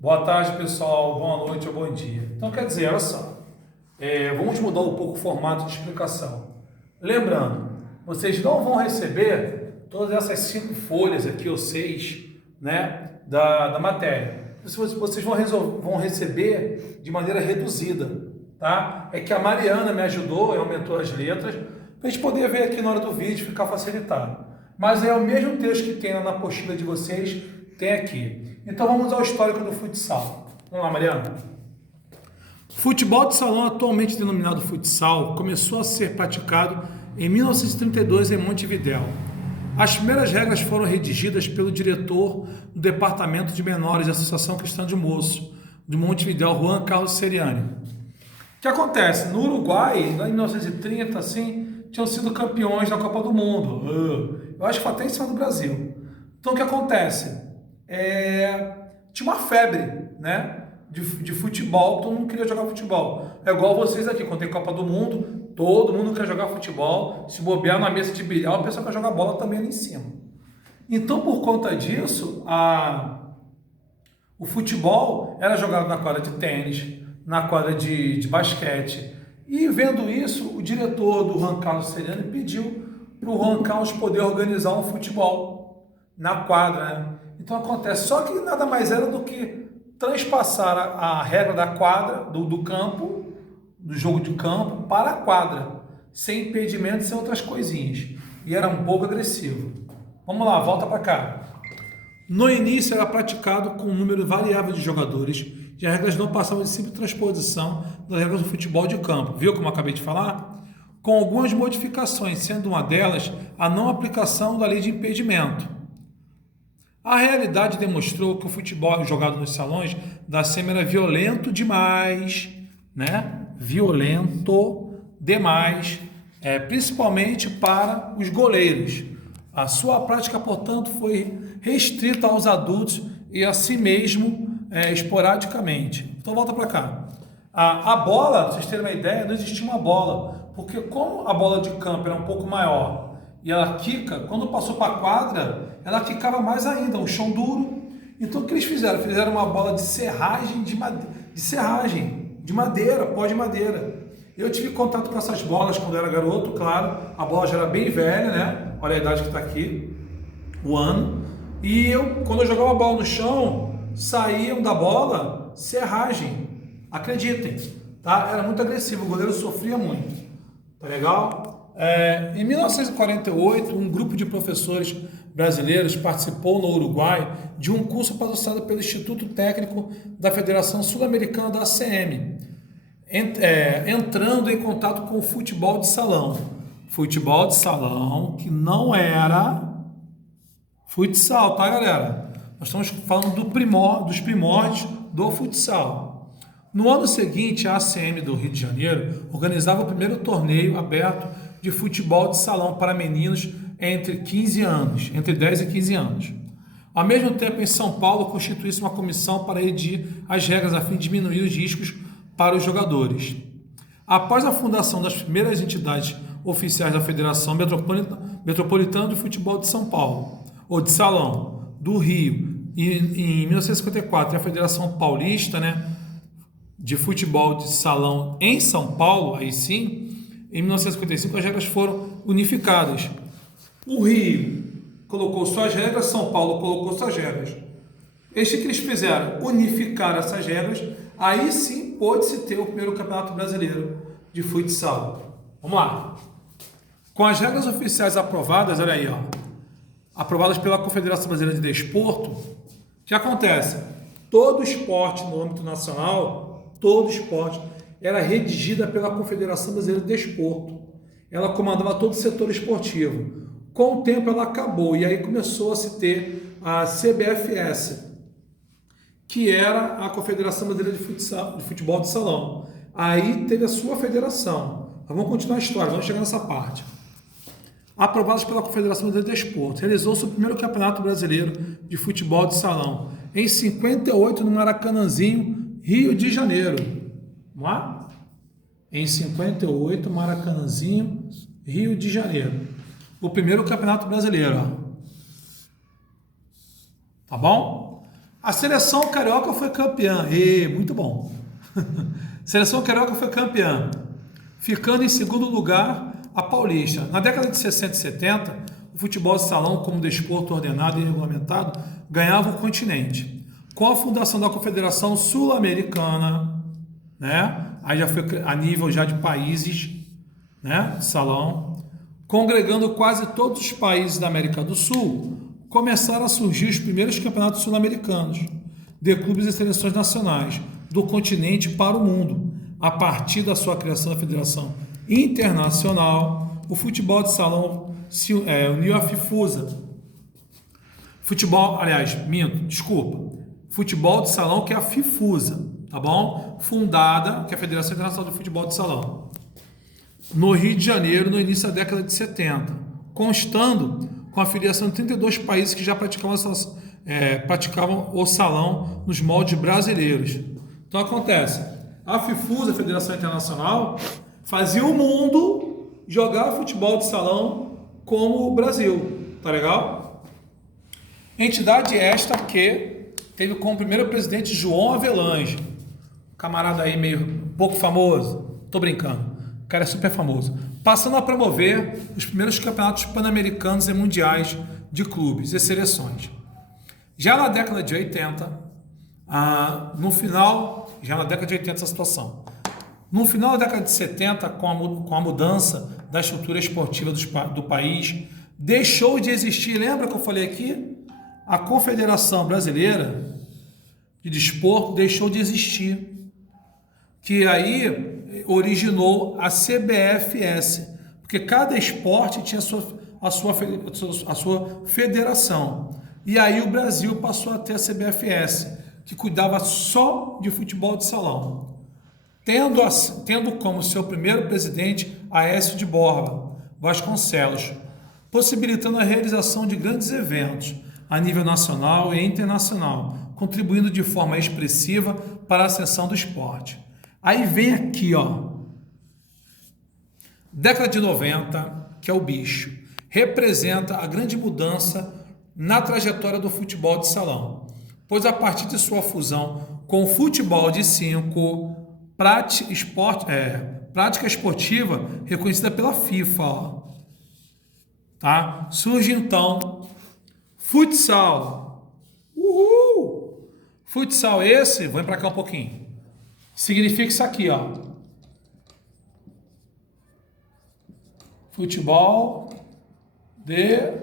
Boa tarde, pessoal. Boa noite ou bom dia. Então, quer dizer, olha só, vamos mudar um pouco o formato de explicação. Lembrando, vocês não vão receber todas essas 5 folhas aqui, ou 6, né, da matéria. Vocês vão receber de maneira reduzida, tá? É que a Mariana me ajudou e aumentou as letras, para a gente poder ver aqui na hora do vídeo, ficar facilitado. Mas é o mesmo texto que tem na apostila de vocês, tem aqui. Então vamos ao histórico do futsal. Vamos lá, Mariana. O futebol de salão, atualmente denominado futsal, começou a ser praticado em 1932 em Montevidéu. As primeiras regras foram redigidas pelo diretor do Departamento de Menores da Associação Cristã de Moços de Montevidéu, Juan Carlos Seriani. O que acontece? No Uruguai, lá em 1930, assim, tinham sido campeões da Copa do Mundo. Eu acho que foi até em cima do Brasil. Então o que acontece? Tinha uma febre, né, de futebol, todo mundo queria jogar futebol. É igual vocês aqui, quando tem Copa do Mundo, todo mundo quer jogar futebol. Se bobear na mesa de bilhar, o pessoal quer jogar bola também ali em cima. Então, por conta disso, o futebol era jogado na quadra de tênis, na quadra de basquete. E vendo isso, o diretor do Juan Carlos Seriani pediu para o Juan Carlos poder organizar um futebol na quadra, né? Então acontece, só que nada mais era do que transpassar a regra da quadra, do campo, do jogo de campo, para a quadra, sem impedimento, sem outras coisinhas. E era um pouco agressivo. Vamos lá, volta para cá. No início era praticado com um número variável de jogadores e as regras não passavam de simples transposição das regras do futebol de campo. Viu como eu acabei de falar? Com algumas modificações, sendo uma delas a não aplicação da lei de impedimento. A realidade demonstrou que o futebol jogado nos salões da SEMI era violento demais, né? Violento demais, principalmente para os goleiros. A sua prática, portanto, foi restrita aos adultos e a si mesmo esporadicamente. Então volta para cá. A bola, para vocês terem uma ideia, não existia uma bola, porque como a bola de campo era um pouco maior e ela quica, quando passou para a quadra, ela quicava mais ainda, um chão duro. Então o que eles fizeram? Fizeram uma bola de serragem, de madeira, pó de madeira. Eu tive contato com essas bolas quando eu era garoto, claro, a bola já era bem velha, né? Olha a idade que está aqui, o ano. E quando eu jogava a bola no chão, saíam da bola serragem, acreditem, tá? Era muito agressivo, o goleiro sofria muito, tá legal? Em 1948, um grupo de professores brasileiros participou no Uruguai de um curso patrocinado pelo Instituto Técnico da Federação Sul-Americana da ACM, entrando em contato com o futebol de salão. Futebol de salão que não era futsal, tá, galera? Nós estamos falando dos primórdios do futsal. No ano seguinte, a ACM do Rio de Janeiro organizava o primeiro torneio aberto de futebol de salão para meninos entre 10 e 15 anos. Ao mesmo tempo, em São Paulo, constituiu-se uma comissão para redigir as regras a fim de diminuir os riscos para os jogadores. Após a fundação das primeiras entidades oficiais da Federação Metropolitana de Futebol de São Paulo, ou de Salão, do Rio, e em 1954, a Federação Paulista, né, de Futebol de Salão em São Paulo, aí sim, em 1955 as regras foram unificadas. O Rio colocou suas regras, São Paulo colocou suas regras. Este que eles fizeram, unificar essas regras, aí sim pôde-se ter o primeiro campeonato brasileiro de futsal. Vamos lá. Com as regras oficiais aprovadas, olha aí, ó, aprovadas pela Confederação Brasileira de Desporto, o que acontece? Todo esporte no âmbito nacional, todo esporte era redigida pela Confederação Brasileira de Desporto. Ela comandava todo o setor esportivo. Com o tempo ela acabou e aí começou a se ter a CBFS, que era a Confederação Brasileira de Futebol de Salão. Aí teve a sua federação. Mas vamos continuar a história, vamos chegar nessa parte. Aprovados pela Confederação Brasileira de Desporto, realizou-se o primeiro Campeonato Brasileiro de Futebol de Salão, em 58, no Maracanãzinho, Rio de Janeiro. Vamos lá? Em 58, Maracanãzinho, Rio de Janeiro. O primeiro campeonato brasileiro. Ó. Tá bom? A seleção carioca foi campeã. E muito bom. Seleção carioca foi campeã, ficando em segundo lugar a paulista. Na década de 60 e 70, o futebol de salão, como desporto ordenado e regulamentado, ganhava o continente. Com a fundação da Confederação Sul-Americana, né? Aí já foi a nível já de países, né? De salão, congregando quase todos os países da América do Sul, começaram a surgir os primeiros campeonatos sul-americanos de clubes e seleções nacionais do continente para o mundo. A partir da sua criação da Federação Internacional, o futebol de salão se uniu à FIFUSA. Futebol de salão, que é a FIFUSA, tá bom? Fundada, que é a Federação Internacional de Futebol de Salão, no Rio de Janeiro, no início da década de 70, constando com a filiação de 32 países que já praticavam o salão nos moldes brasileiros. Então acontece, a FIFUSA, a Federação Internacional, fazia o mundo jogar futebol de salão como o Brasil, tá legal? Entidade esta que teve como primeiro presidente João Avelange, camarada aí meio pouco famoso, tô brincando, o cara é super famoso, passando a promover os primeiros campeonatos pan-americanos e mundiais de clubes e seleções. Já na década de 80, já na década de 80 essa situação, no final da década de 70, com a mudança da estrutura esportiva do país, deixou de existir, lembra que eu falei aqui? A Confederação Brasileira de Desporto deixou de existir, que aí originou a CBFS, porque cada esporte tinha a sua federação. E aí o Brasil passou a ter a CBFS, que cuidava só de futebol de salão, tendo como seu primeiro presidente Aécio de Borba Vasconcelos, possibilitando a realização de grandes eventos a nível nacional e internacional, contribuindo de forma expressiva para a ascensão do esporte. Aí vem aqui, ó, década de 90, que é o bicho, representa a grande mudança na trajetória do futebol de salão, pois a partir de sua fusão com o futebol de 5, prática esportiva reconhecida pela FIFA, ó, tá? Surge então futsal. Uhul! Futsal esse, vou para cá um pouquinho. Significa isso aqui, ó. Futebol de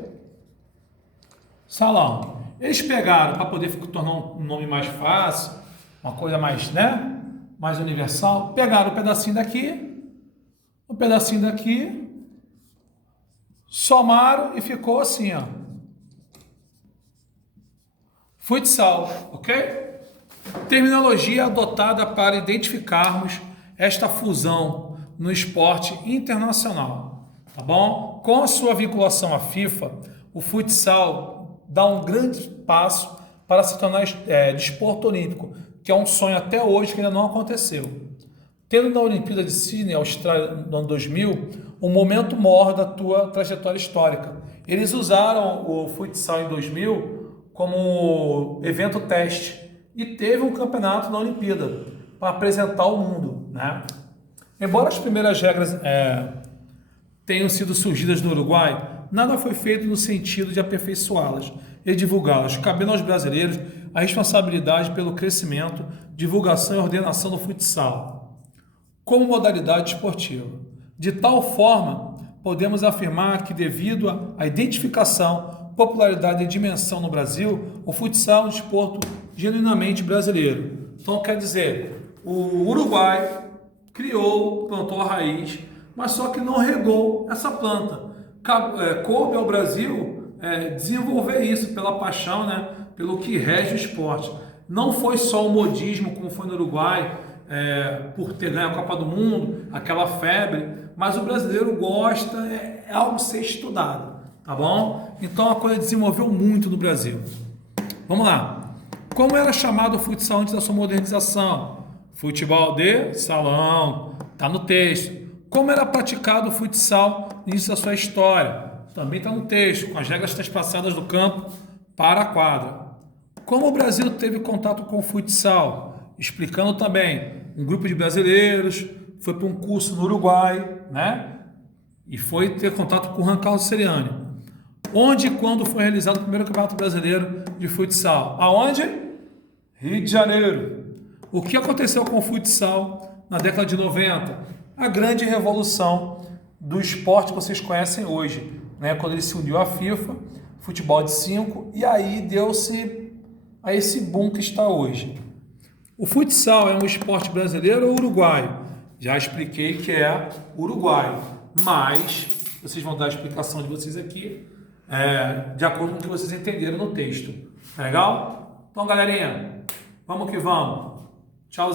salão. Eles pegaram para poder tornar um nome mais fácil, uma coisa mais, né, mais universal. Pegaram um pedacinho daqui, somaram e ficou assim, ó. Futsal, ok? Terminologia adotada para identificarmos esta fusão no esporte internacional, tá bom? Com a sua vinculação à FIFA, o futsal dá um grande passo para se tornar desporto olímpico, que é um sonho até hoje que ainda não aconteceu. Tendo na Olimpíada de Sydney, Austrália, no ano 2000, um momento maior da tua trajetória histórica. Eles usaram o futsal em 2000 como evento teste e teve um campeonato na Olimpíada para apresentar ao mundo, né? Embora as primeiras regras tenham sido surgidas no Uruguai, nada foi feito no sentido de aperfeiçoá-las e divulgá-las, cabendo aos brasileiros a responsabilidade pelo crescimento, divulgação e ordenação do futsal como modalidade esportiva. De tal forma, podemos afirmar que, devido à identificação, popularidade e dimensão no Brasil, o futsal é um desporto genuinamente brasileiro. Então, quer dizer, o Uruguai plantou a raiz, mas só que não regou essa planta. Coube ao Brasil desenvolver isso pela paixão, né, pelo que rege o esporte. Não foi só o modismo, como foi no Uruguai, por ter ganho a Copa do Mundo, aquela febre, mas o brasileiro gosta, é algo a ser estudado, tá bom? Então a coisa desenvolveu muito no Brasil. Vamos lá. Como era chamado o futsal antes da sua modernização? Futebol de salão, tá no texto. Como era praticado o futsal no início da sua história? Também está no texto, com as regras transpassadas do campo para a quadra. Como o Brasil teve contato com o futsal? Explicando também, um grupo de brasileiros foi para um curso no Uruguai, né? E foi ter contato com o Juan Carlos Seriani. Onde e quando foi realizado o primeiro Campeonato Brasileiro de Futsal? Aonde? Rio de Janeiro. O que aconteceu com o futsal na década de 90? A grande revolução do esporte que vocês conhecem hoje, né? Quando ele se uniu à FIFA, futebol de 5, e aí deu-se a esse boom que está hoje. O futsal é um esporte brasileiro ou uruguaio? Já expliquei que é uruguaio, mas vocês vão dar a explicação de vocês aqui, de acordo com o que vocês entenderam no texto. Legal? Então, galerinha, vamos que vamos. Tchau.